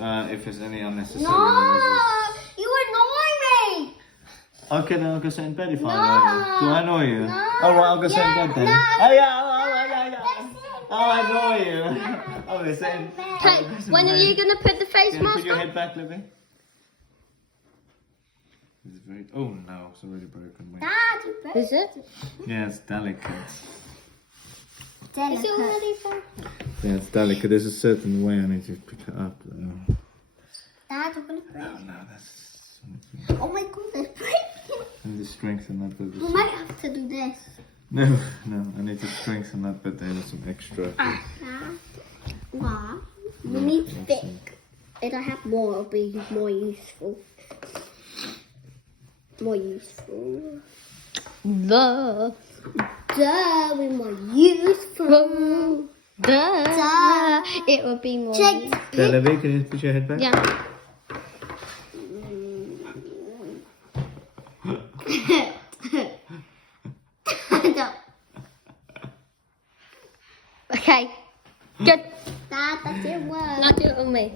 if there's any unnecessary No, noises. you annoy me. Okay, then I'll go sit in bed if I No. annoy you. Do I annoy you? No. Oh, well, I'll go sit in bed then. No. Oh, yeah, I annoy you. Oh, we're sitting. Okay, when are you going to put the face Can you mask put your on? head back, Libby? It's very... Oh, no, it's already broken. Wait. Dad, you broke Is it? Yeah, it's delicate. Is it already done? Yeah, it's delicate. There's a certain way I need to pick it up, though. Dad, you're gonna break. Oh, no, that's... Oh my goodness, break. I need to strengthen that bit. You might have to do this. No, I need to strengthen that bit there with some extra. Wow. You need thick. If I have more, it'll be more useful. More useful. The. Duh, be more useful. The. It will be more. Check. Okay, Libby, can you put your head back? Yeah. Okay. Good. Dad, that didn't work. Now do it on me.